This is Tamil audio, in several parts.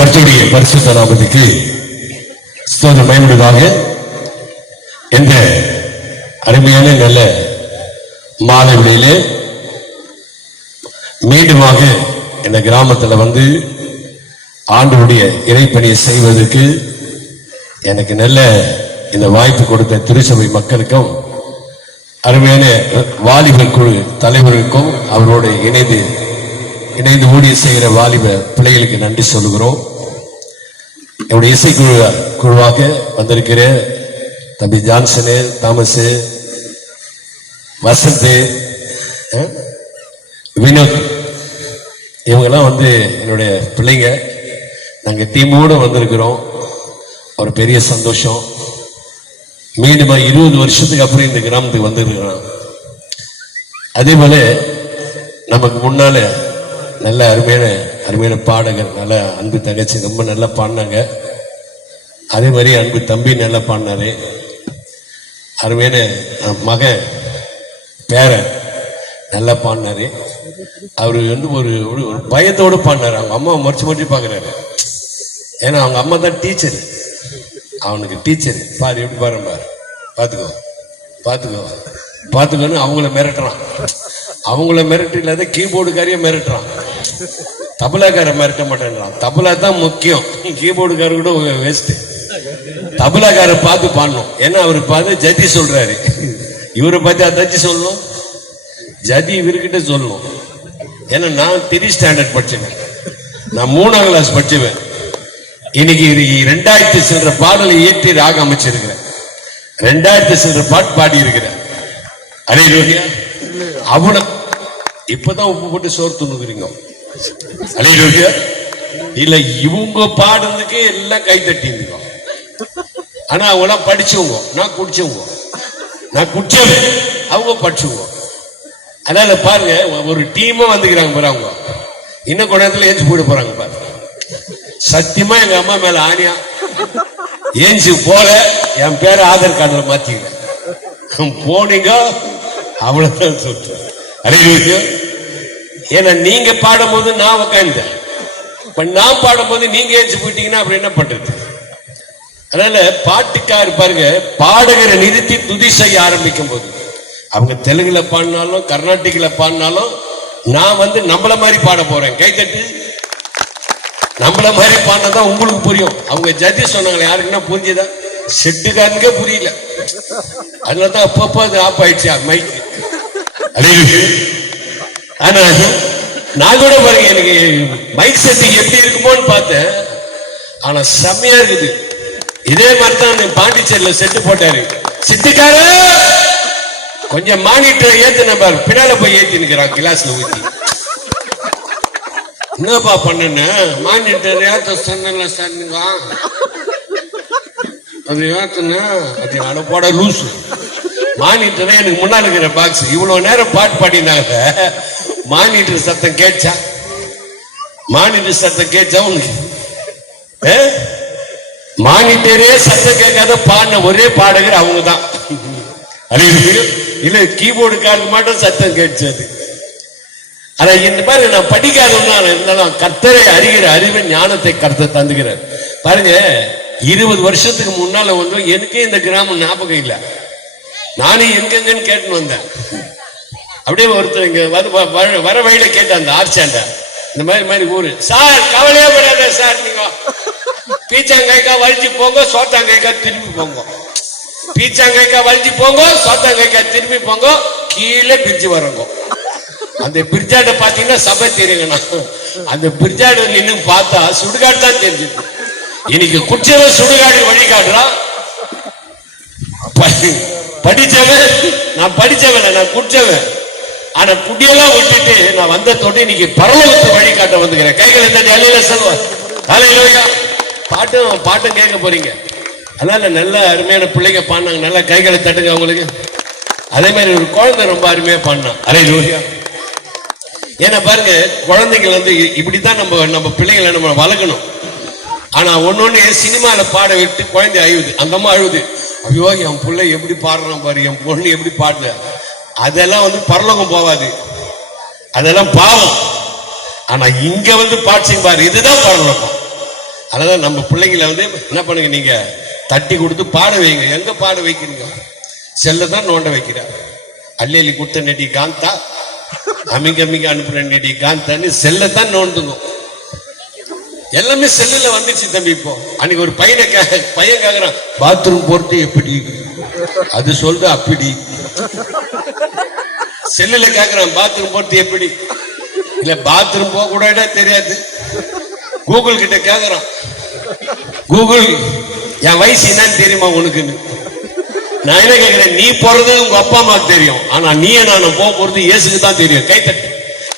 கர்த்தருடைய பரிசுத்த நாமத்துக்கு ஸ்தோத்திரம் பயன்படுவதாக. என்ற அருமையான நல்ல மாலை வேளையிலே மீண்டுமாக இந்த கிராமத்தில் வந்து ஆண்டவருடைய இறைப்பணியை செய்வதற்கு எனக்கு நல்ல இந்த வாய்ப்பு கொடுத்த திருச்சபை மக்களுக்கும் அருமையான வாலிபர் குழு தலைவருக்கும் அவரோடு இணைந்து ஊழிய செய்கிற வாலிப பிள்ளைகளுக்கு நன்றி சொல்லுகிறோம். என்னுடைய இசைக்குழுவாக வந்திருக்கிற தம்பி ஜான்சனு, தாமஸு, வசந்த், வினோத், இவங்கெல்லாம் வந்து என்னுடைய பிள்ளைங்க. நாங்கள் டீமோடு வந்திருக்கிறோம். ஒரு பெரிய சந்தோஷம். மீண்டும் 20 வருஷத்துக்கு அப்புறம் இந்த கிராமத்துக்கு வந்திருக்கிறோம். அதே போல நமக்கு முன்னால நல்ல அருமையான பாடகர், நல்ல அன்பு தங்கச்சி ரொம்ப நல்லா பாடினாங்க. அதே மாதிரி அன்பு தம்பி நல்லா பாடினாரு. அருமையான மகன் பேரன் நல்லா பாடினாரு. அவரு வந்து ஒரு பயத்தோடு பாடினாரு. அவங்க அம்மா மறைச்சு பார்க்குறாரு. ஏன்னா அவங்க அம்மா தான் டீச்சர், அவனுக்கு டீச்சர். பாரு எப்படி பாரு, பாரு, பார்த்துக்கோன்னு அவங்கள மிரட்டுறான். அவங்கள மிரட்டு இல்லாத கீபோர்டுக்காரையே மிரட்டுறான். தபலாக்கார மிரட்ட மாட்டேன்றான். தபலா தான் முக்கியம், கீபோர்டுக்கார கூட வேஸ்ட். தபலாக்கார பார்த்து பாடணும். ஏன்னா அவரு பார்த்து ஜதி சொல்றாரு, இவரை பார்த்து அதாச்சி சொல்லணும், ஜதி இவர்கிட்ட சொல்லணும். ஏன்னா நான் 3 ஸ்டாண்டர்ட் படிச்சுவேன், நான் 3ஆம் கிளாஸ் படிச்சுவேன். இன்னைக்கு 2000 சிலற பாடலை இயற்றி ராக அமைச்சிருக்கிறேன். 2000 சிலற பாட்டு பாடி இருக்கிறேன். அலையிலோகியா அவன இப்பதான் உப்பு போட்டு சோறு துணுக்குறீங்க. அலையிலோகியா இல்ல, இவங்க பாடுறதுக்கு எல்லாம் கை தட்டிங்க. ஆனா அவங்க படிச்சவங்க, நான் குடிச்சவங்க, நான் குடிச்சவன், அவங்க படிச்சவங்க. அதனால பாருங்க, ஒரு டீமா வந்துக்கிறாங்க பாரு. அவங்க இன்னும் கொஞ்ச நேரத்துல ஏஞ்சி போயிட போறாங்க பாரு. சத்தியமா எங்க அம்மா மேல ஆணியா ஏஞ்சி போல என் பேரை ஆதார் கார்டுல மாத்திக்கிறேன். போனீங்க அவ்வளவுதான் சொல்றேன். ஏன்னா நீங்க பாடும் போது நான் உட்கார்ந்தேன், நான் பாடும் போது நீங்க ஏஞ்சி போயிட்டீங்கன்னா அப்படி என்ன பண்றது? அதனால பாட்டுக்காரு பாருங்க, பாடகரை நிறுத்தி துதி செய்ய ஆரம்பிக்கும் போது அவங்க தெலுங்குல பாடினாலும் கர்நாடிக்ல பாடினாலும் நான் வந்து நம்மள மாதிரி பாட போறேன். கைத்தட்டு நம்மள மாதிரி பாடினதான் உங்களுக்கு புரியும். அவங்க ஜட்ஜி சொன்னாங்களே, யாருக்குன்னா புரிஞ்சுதா? செட்டுக்காரனுக்கே புரியல. அதனாலதான் அப்பப்போ அது ஆப் ஆயிடுச்சு மைக்கு. ஆனா நான் கூட பாருங்க, எனக்கு மைக் செட்டிங் எப்படி இருக்குமோன்னு பார்த்தேன். ஆனா செம்மையா இருக்குது. இதே மாதிரிதான் பாண்டிச்சேரியில செட்டு போட்டாரு. சிட்டுக்காரு கொஞ்சம் மானிட்டர் ஏத்துன பாரு, பின்னால போய் ஏத்தி நிக்கிறான் கிளாஸ்ல ஊத்தி. என்னப்பா பண்ண? மானிட்டர் ஏத்த சொன்ன சார், அது ஏத்துன அது அட போட லூசு. மானிட்டர் எனக்கு முன்னாடி இருக்கிற பாக்ஸ். இவ்வளவு நேரம் பாட்டு பாடினாங்க, மானிட்டர் சத்தம் கேட்சா? மானிட்டர் சத்தம் கேட்சா உனக்கு? மானிட்டரே சத்தம் கேட்காத பாடின ஒரே பாடகர் அவங்க தான். இல்ல கீபோர்டுக்காரங்க மட்டும் சத்தம் கேட்சது. ஆனா இந்த மாதிரி நான் படிக்காதவனா இருந்தாலும் கர்த்தரை அறிகிற அறிவு ஞானத்தை கர்த்தர் தந்துகிறார். பாருங்க, 20 வருஷத்துக்கு முன்னால வந்து எனக்கே இந்த கிராமம் ஞாபகம் இல்லை. நானும் எங்கெங்கன்னு கேட்டுன்னு வந்தேன். அப்படியே ஒருத்தர் இங்க வர வழியில கேட்டேன், அந்த ஆர்ச்சாண்ட இந்த மாதிரி ஊரு. சார் கவலையே படாத சார், நீங்க பீச்சாங்காய்க்கா வலிச்சு போங்க, சோத்தாங்காய்க்கா திரும்பி போங்க. பீச்சாங்காய்க்கா வலிச்சு போங்க, சோத்தாங்காய்க்கா திரும்பி போங்க, கீழே பிரிட்ஜ் வரங்க. அந்த பிரிட்ஜாட்ட பாத்தீங்கன்னா சபை தெரியுங்கண்ணா. அந்த பிரிட்ஜாடு இன்னும் பார்த்தா சுடுகாடு தான் தெரிஞ்சது. இன்னைக்கு குச்சவன் சுடுகாடு வழி காட்டுறான். படிச்சவன், நான் படிச்சவன், நான் குடிச்சவன். ஆனா குடியெல்லாம் விட்டுட்டு நான் வந்த தொட்டு இன்னைக்கு பரலோகத்தை வழி காட்ட வந்துக்கிறேன். கைகளை தட்டி அலையில செல்வன். பாட்டும் கேட்க போறீங்க. அதனால நல்ல அருமையான பிள்ளைங்க பாடினாங்க. நல்லா கைகளை தட்டுங்க அவங்களுக்கு. அதே மாதிரி ஒரு குழந்தை ரொம்ப அருமையா பாடினான். அலையிலோயா. ஏன்னா பாருங்க, குழந்தைகள் வந்து இப்படித்தான் நம்ம பிள்ளைங்களை நம்ம வளர்க்கணும். ஆனா ஒன்னொன்னு சினிமால பாட விட்டு குழந்தை அழுவுது. அந்த அம்மா அழுவுது, ஐயோ என் பிள்ளை எப்படி பாடுறான் பாரு, என் பொண்ணு எப்படி பாடுற. அதெல்லாம் வந்து பரலோகம் போவாது, அதெல்லாம் பாவம். ஆனா இங்க வந்து பாட்சிங் பாரு, இதுதான் பரலோகம். அதனால நம்ம பிள்ளைங்களை வந்து என்ன பண்ணுங்க, நீங்க தட்டி கொடுத்து பாட வைங்க. எங்க பாட வைக்கிறீங்க? செல்ல தான் நோண்ட வைக்கிறார். அள்ளி குத்த நெடி காந்தா, அமிங்க அமிங்க அனுப்புற நெடி காந்தான்னு செல்ல தான் நோண்டுங்க. எல்லாமே செல்லுல வந்துச்சு தம்பி. இப்போ அன்னைக்கு ஒரு பையன் கேக்குறான், பாத்ரூம் போறது எப்படி? அது சொல்ற அப்படி. செல்லுல கேக்குறான், பாத்ரூம் போறது எப்படி? இல்ல பாத்ரூம் போக கூட தெரியாது. கூகுள் கிட்ட கேக்குறான், கூகுள் என் வயசு என்னன்னு தெரியுமா உனக்குன்னு. நான் என்ன கேட்கிறேன், நீ போறது உங்க அப்பா அம்மாவுக்கு தெரியும், ஆனா நீ நானும் போக போறது இயேசுக்கு தான் தெரியும். கைத்தட்டு.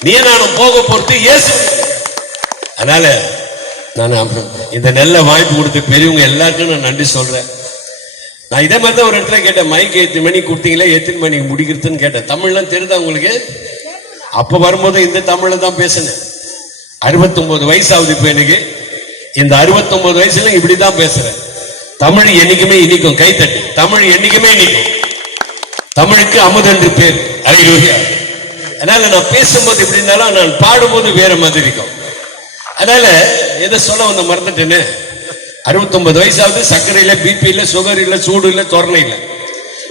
நீ நானும் போக போறது இயேசு. அதனால நான் இந்த நல்ல வாய்ப்பு கொடுத்த பெரியவங்க எல்லாருக்கும் நான் நன்றி சொல்றேன். நான் இதே மாதிரி தான் ஒரு இடத்துல கேட்டேன், மைக்கு எத்தனை மணிக்கு கொடுத்தீங்களா, எத்தனை மணிக்கு முடிக்கிறதுன்னு கேட்டேன். தமிழ்லாம் தெரியுதா உங்களுக்கு? அப்ப வரும்போது இந்த தமிழ்ல தான் பேசினேன். 69 வயசு ஆகுது இப்ப எனக்கு. இந்த 69 வயசுல இப்படிதான் பேசுறேன். தமிழ் என்னைக்குமே இனிக்கும். கைத்தட்டு. தமிழ் என்னைக்குமே இனிக்கும். தமிழுக்கு அமுதென்று பேர். அல்லேலூயா. அதனால நான் பேசும்போது இப்படி இருந்தாலும் நான் பாடும்போது வேற மாதிரி இருக்கும். அதனால எதை சொல்ல வந்த மறந்துட்டேன்னு. 69 வயசாவது, சர்க்கரை இல்ல, பிபி இல்ல, சுகர் இல்ல, சூடு இல்ல, தொரணை இல்ல.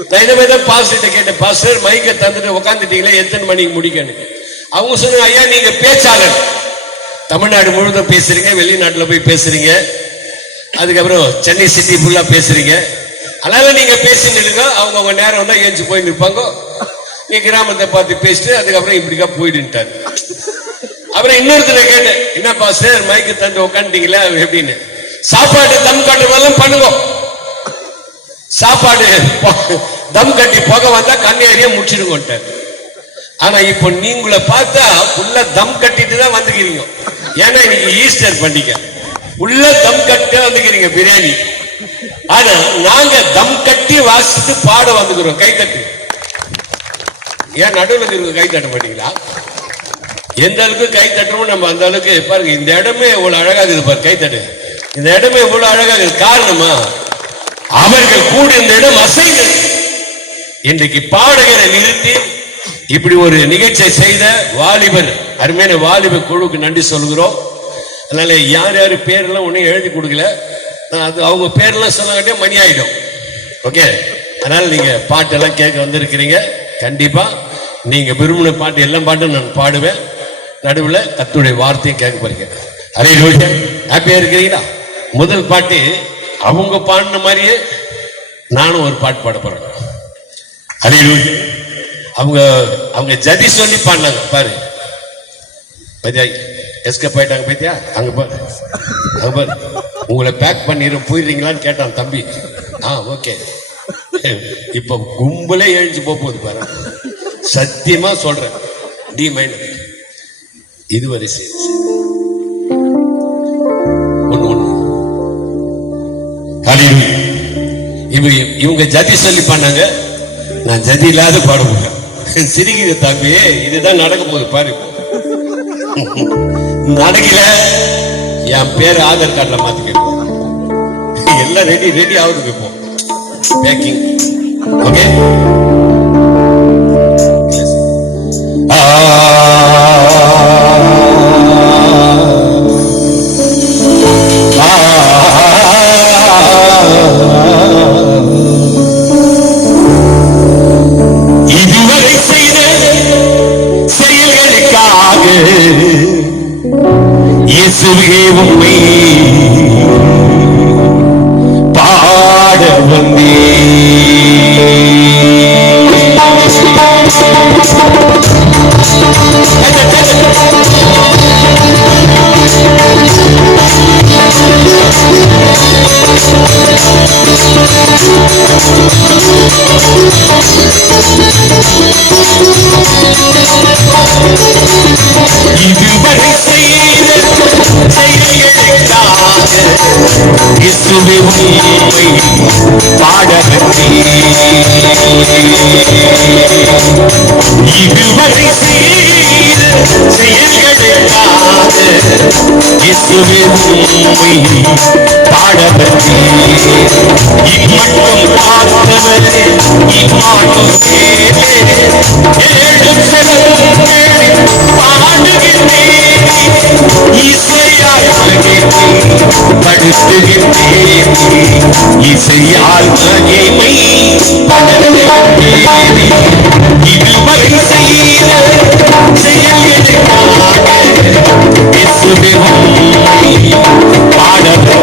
நான் இதை மாதிரி தான் பாஸ்டர் கேட்டேன், பாஸ்டர் மைக்கை தந்துட்டு உட்காந்துட்டீங்களா, எத்தனை மணிக்கு முடிக்கணும்? அவங்க சொன்னாங்க, ஐயா நீங்க பேச்சாளர், தமிழ்நாடு முழுவதும் பேசுறீங்க, வெளிநாட்டுல போய் பேசுறீங்க, அதுக்கப்புறம் சென்னை சிட்டி ஃபுல்லா பேசுறீங்க, அதனால நீங்க பேசிட்டு அவங்க நேரம் தான் ஏஞ்சி போய் நிற்பாங்க. நீ கிராமத்தை பார்த்து பேசிட்டு அதுக்கப்புறம் இப்படிக்கா போயிடுட்டாரு. அப்புறம் இன்னொருத்தர கேட்டேன், என்னப்பா சார் மைக்கு தந்து உட்காந்துட்டீங்களா எப்படின்னு. சாப்பாடு தம் கட்டுறதெல்லாம் பண்ணுங்க, சாப்பாடு தம் கட்டி புகை வந்தா கண்ணேறிய முடிச்சிடுங்க. ஆனா இப்போ நீங்கள பார்த்தா உள்ள தம் கட்டிட்டு தான் வந்துக்கிறீங்க. ஏன்னா இன்னைக்கு ஈஸ்டர் பண்டிகை, உள்ள தம் கட்டி வந்துக்கிறீங்க பிரியாணி. ஆனா நாங்க தம் கட்டி வாசித்து பாட வந்துக்கிறோம். கை தட்டு. ஏன் நடுவில் இருக்கு கை தட்ட மாட்டீங்களா? எந்த அளவுக்கு கை தட்டுறோம் நம்ம அந்த அளவுக்கு பாருங்க. இந்த இடமே இவ்வளவு அழகாக இருக்குது பாரு, கை தட்டு. இந்த இடமே இவ்வளவு அழகாக இருக்கு. காரணமா அவர்கள் கூடி இந்த இடம் அசைந்தது. இன்றைக்கு பாடகரை நிறுத்தி இப்படி ஒரு நிகழ்ச்சியை செய்த வாலிபர், அருமையான வாலிபர் குழுவுக்கு நன்றி சொல்கிறோம். அதனால யார் யாரு பேரெல்லாம் ஒன்னும் எழுதி கொடுக்கல, அது அவங்க பேரெல்லாம் சொல்லாட்டே மணி ஆயிடும். ஓகே, அதனால நீங்க பாட்டெல்லாம் கேட்க வந்திருக்கிறீங்க. கண்டிப்பா நீங்க விரும்பின பாட்டு எல்லா பாட்டும் நான் பாடுவேன். நடுவில் கர்த்தருடைய வார்த்தையை கேட்க போறீங்க. அல்லேலூயா. ஹாப்பியா இருக்கிறீங்களா? முதல் பாட்டு அவங்க பாடின மாதிரியே நானும் ஒரு பாட்டு பாட போறேன். அல்லேலூயா. அவங்க ஜதி சொல்லி பாடினாங்க பாரு. பத்தியா எஸ்கேப் ஆயிட்டாங்க பத்தியா? அங்க பாரு, அங்க பாரு. உங்களை பேக் பண்ணிடுறோம் போயிடுறீங்களான்னு கேட்டான் தம்பி. ஓகே. இப்ப கும்பலே எழுந்து போகுது பாரு. சத்தியமா சொல்றேன், டி மைனர் இதுவரை இவங்க ஜதி சொல்லி பண்ணாங்க, நான் ஜதி இல்லாத பாட முடியும். சிரிக்கிற தம்பி, இதுதான் நடக்க போகுது பாரு. நடக்கல, என் பேர் ஆதார் கார்டுல மாத்திக்க. எல்லாம் ரெடி ஆகுது இப்போ பேக்கிங். ஓகே, இதுவரை செய்த செயல்களுக்காக இயேசுவே உம்மை பாட வந்தேன். இதுவரை செய்த செயல்களுக்காக இயேசுவே உம்மை பாட வந்தேன். இதுவரை செய்த செயல்களுக்காக இயேசுவே உம்மை பாட வந்தேன். இம்மட்டும் பார்த்தவரே இம்மாட்டும் கேளே, ஏழும் செலவும் பாடுகிறேன். இசையாய் உலகிற்கு இசையால் மகிமை இதுவரை செய்த செயல்களுக்காக இயேசுவே உம்மை பாடவே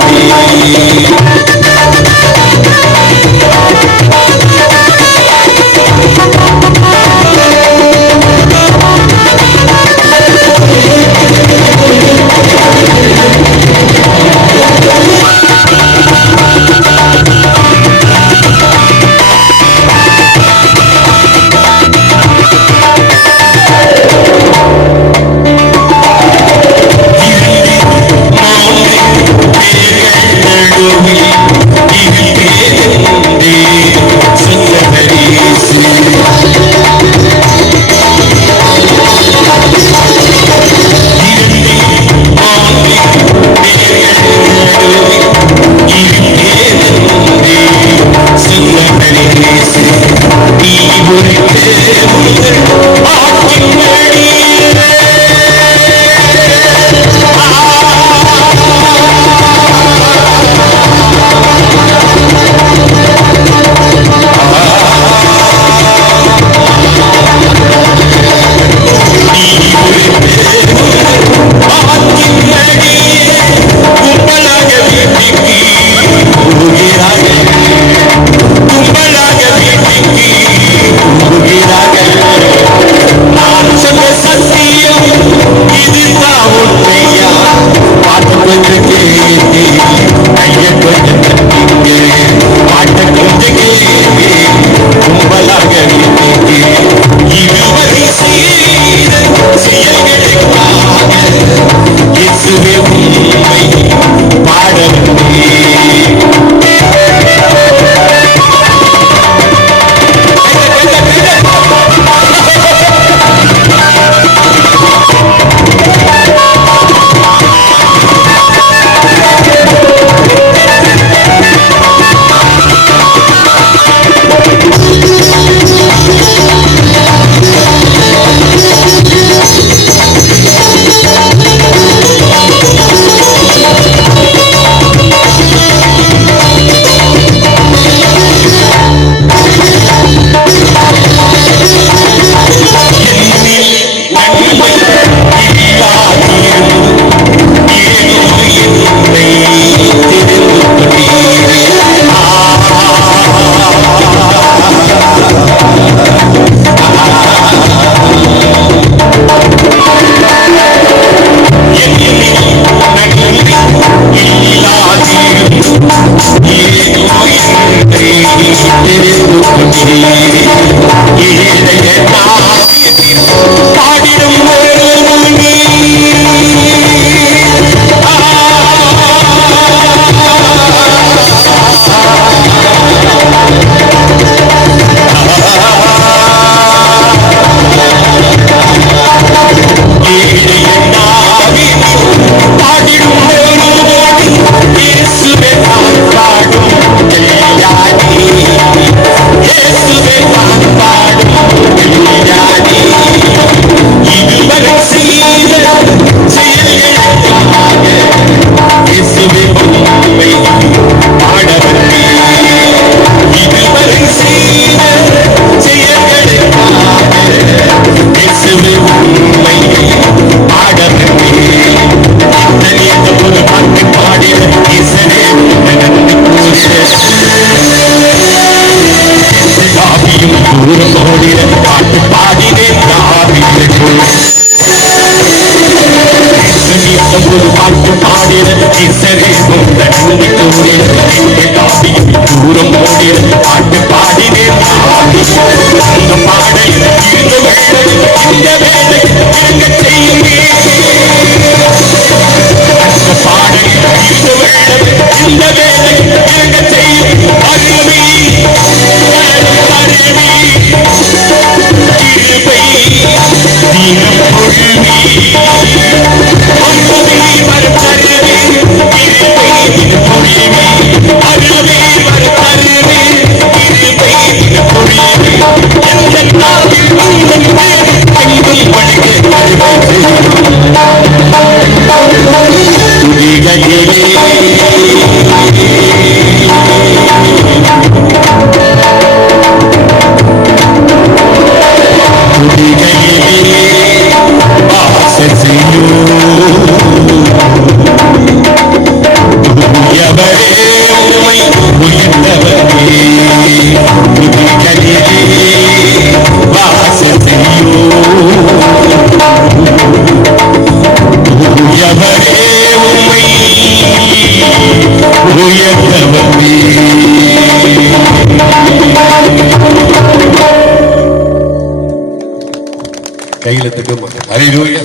அல்லேலூயா.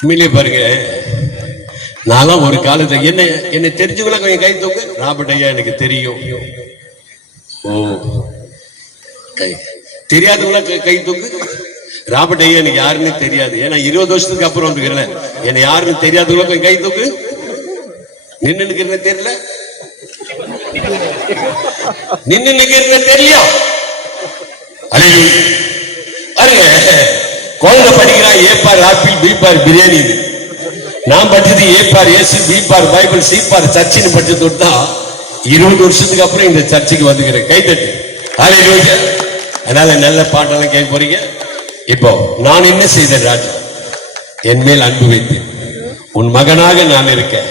உண்மையிலே பாருங்க, நான் ஒரு காலத்துல என்னை தெரிஞ்சவங்கள கொஞ்சம் கை தூக்கு. ராபர்ட் ஐயா எனக்கு தெரியும். ஓ, தெரியாதவங்கள கை தூக்கு. ராபர்ட் ஐயா எனக்கு யாருன்னு தெரியாது. ஏன்னா 20 வருஷத்துக்கு அப்புறம் வந்துக்கிறேன். என்ன யாருன்னு தெரியாதவங்கள கொஞ்சம் கை தூக்கு. நின்று நிக்கிறேன்னு தெரியல, நின்று நிக்கிறேன்னு தெரியலையா? பாருங்க, குழந்தை படிக்கிறான் ஏப்பார் ஆப்பிள் பீப்பார் பிரியாணி. நான் படிச்சது ஏப்பார் ஏசு பீப்பார் பைபிள் சீப்பார் சர்ச்சின்னு படிச்சது தான் 20 வருஷத்துக்கு அப்புறம் இந்த சர்ச்சுக்கு வந்துக்கிறேன். கைத்தட்டு. அதனால நல்ல பாட்டெல்லாம் கேட்க போறீங்க. இப்போ நான் என்ன செய்தேன் ராஜா? என் மேல் அன்பு வைத்து உன் மகனாக நான் இருக்கேன்.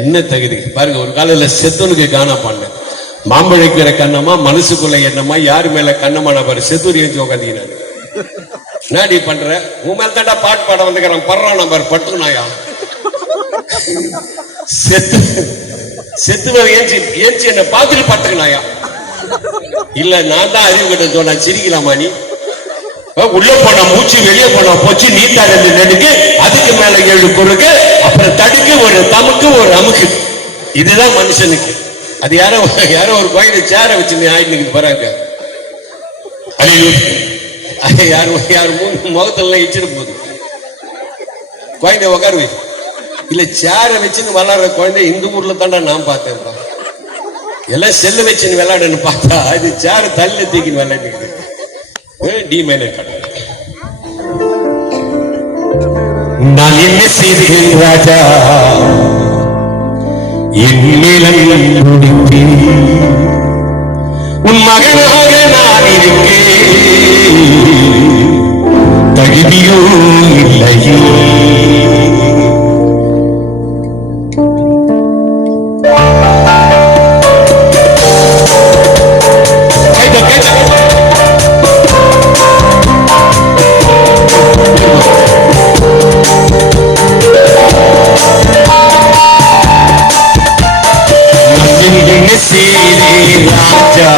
என்ன தகுதி பாருங்க. ஒரு காலையில செத்தனுக்கு காண பண்ணேன். மாம்பழைக்கிற கண்ணமா மனசுக்குள்ள எண்ணமா யாரு மேல கண்ணமான பாரு. செத்தூர் ஏஞ்சி உட்காந்தீங்க. நாடி பண்ற உன் மேல தாண்டா பாட்டு பாட வந்துக்கிறான். படுறான் நம்பர் பட்டுனாயா செத்து செத்துவ ஏஞ்சி என்ன பார்த்துட்டு பட்டுக்கனாயா? இல்ல நான் தான் அறிவு கிட்ட சொன்ன. சிரிக்கலாமா நீ? உள்ள போன மூச்சு வெளியே போன போச்சு. நீட்டா 2 நடுக்கு, அதுக்கு மேல 7 குறுக்கு, அப்புறம் தடுக்கு, ஒரு தமுக்கு, ஒரு அமுக்கு. இதுதான் மனுஷனுக்கு. அது யாரோ ஒரு கோயில சேர வச்சு ஆயிட்டு போறாங்க. யாரு முகத்துல இச்சிட்டு போகுது. குழந்தை உட்காருவே இல்ல சேர வச்சுன்னு விளாடுற குழந்தை இந்த ஊர்ல தாண்டா நான் பார்த்தேன். எல்லாம் செல்ல வச்சுன்னு விளையாடுன்னு பார்த்தா இது சேர தள்ளி தூக்கின்னு விளையாடுது. டி மைனர் கடை. நான் என்ன செய்தேன் ராஜா? உன் மகனாக நான் இருக்கேன். தகுதியோ இல்லையே. ராஜா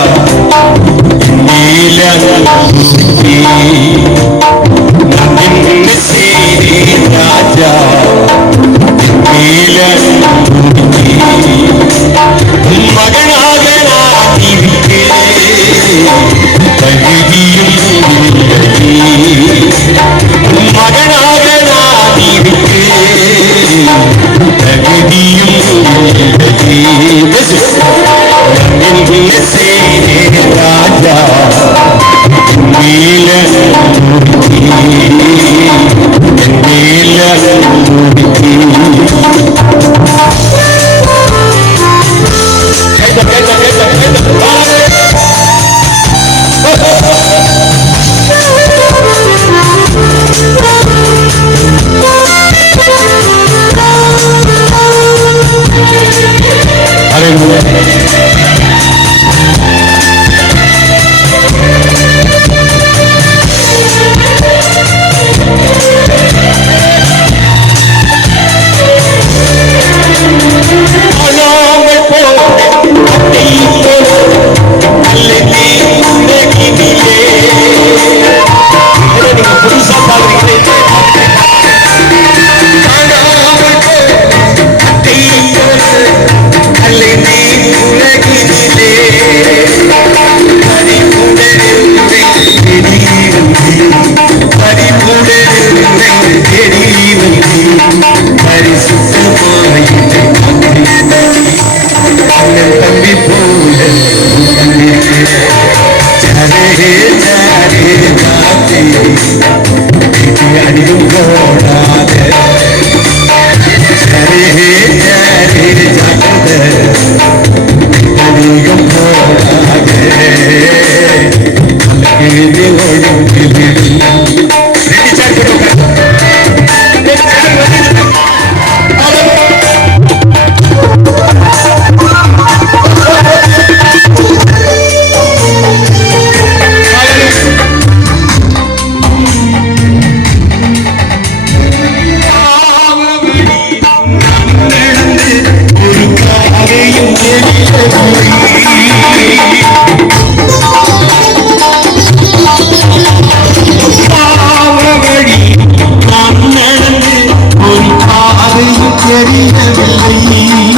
மகனாக நான் இருக்கேன். தகுதியும் மகனாக நான் இருக்கேன். தகுதியும் ராஜா தெரியவில்லை